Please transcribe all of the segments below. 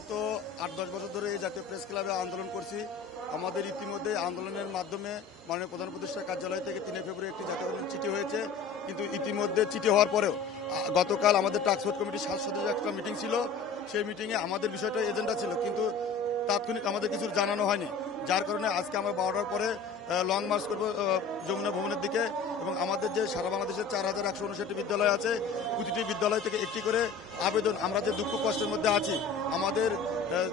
তো ৮-১০ বছর ধরে এই জাতীয় প্রেস ক্লাবে আন্দোলন করছি। আমাদের ইতিমধ্যে আন্দোলনের মাধ্যমে মাননীয় প্রধান উপদেষ্টার কার্যালয় থেকে ৩ ফেব্রুয়ারি একটি জাতীয় চিঠি হয়েছে। কিন্তু ইতিমধ্যে চিঠি হওয়ার পরেও গতকাল আমাদের টাস্কফোর্স কমিটির 7 সদস্যের একটা মিটিং ছিল। সেই মিটিংয়ে আমাদের বিষয়টা এজেন্ডা ছিল, কিন্তু তাৎক্ষণিক আমাদের কিছু জানানো হয়নি। যার কারণে আজকে আমরা 12টার পরে লং মার্চ করবো যমুনা ভবনের দিকে। এবং আমাদের যে সারা বাংলাদেশের 4159টি বিদ্যালয় আছে, প্রতিটি বিদ্যালয় থেকে একটি করে আবেদন, আমরা যে দুঃখ কষ্টের মধ্যে আছি, আমাদের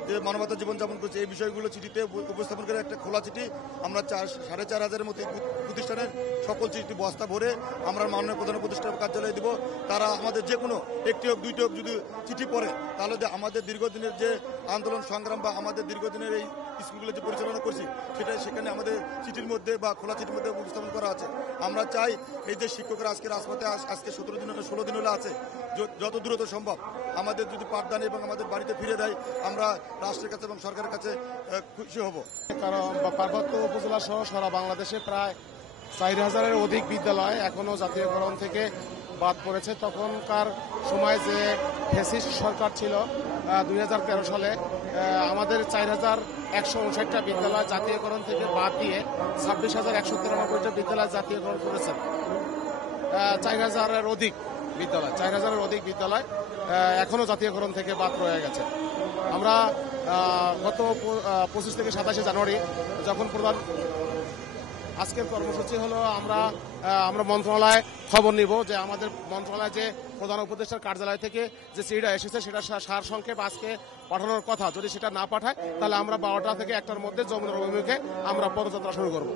যে মানবতা জীবনযাপন করছে, এই বিষয়গুলো চিঠিতে উপস্থাপন করে একটা খোলা চিঠি আমরা 4,500 মতো প্রতিষ্ঠানের সকল চিঠি বস্তা ভরে আমরা মাননীয় প্রধান উপদেষ্টার কার্যালয়ে দিব। তারা আমাদের যে কোনো একটি হোক দুইটি হোক যদি চিঠি পড়ে, তাহলে যে আমাদের দীর্ঘদিনের যে আন্দোলন সংগ্রাম বা আমাদের দীর্ঘদিনের এই স্কুলগুলো যে পরিচালনা করছি, সেটা সেখানে আমাদের চিঠির মধ্যে বা খোলা চিঠির মধ্যে উপস্থাপন করা আছে। আমরা চাই এই যে শিক্ষকরা আজকে রাজপথে আজকে 17 দিন হলে 16 দিন হলে আছে, যত দ্রুত সম্ভব আমাদের যদি পাঠদান এবং আমাদের বাড়িতে ফিরে দেয়, আমরা রাষ্ট্রের কাছে এবং সরকারের কাছে খুশি হব। কারণ পার্বত্য উপজেলা সহ সারা বাংলাদেশে প্রায় 4,000-এর অধিক বিদ্যালয় এখনো জাতীয়করণ থেকে বাদ পড়েছে। তখনকার সময় যে ফ্যাসিস্ট সরকার ছিল 2013 সালে আমাদের 4,159টা বিদ্যালয় জাতীয়করণ থেকে বাদ দিয়ে 26,193টা বিদ্যালয় জাতীয়করণ করেছেন। 4,000-এর অধিক বিদ্যালয় এখনো জাতীয়করণ থেকে বাদ রয়ে গেছে। আমরা গত 25 থেকে 27 জানুয়ারি যখন আজকের কর্মসূচি হলো, আমরা মন্ত্রণালয়ে খবর নিব যে আমাদের মন্ত্রণালয় যে প্রধান উপদেষ্টার কার্যালয় থেকে যে চিঠিটা এসেছে সেটা সার সংক্ষেপ আজকে পাঠানোর কথা। যদি সেটা না পাঠায় তাহলে আমরা 12টা থেকে 1টার মধ্যে যমুনার অভিমুখে আমরা পদযাত্রা শুরু করব।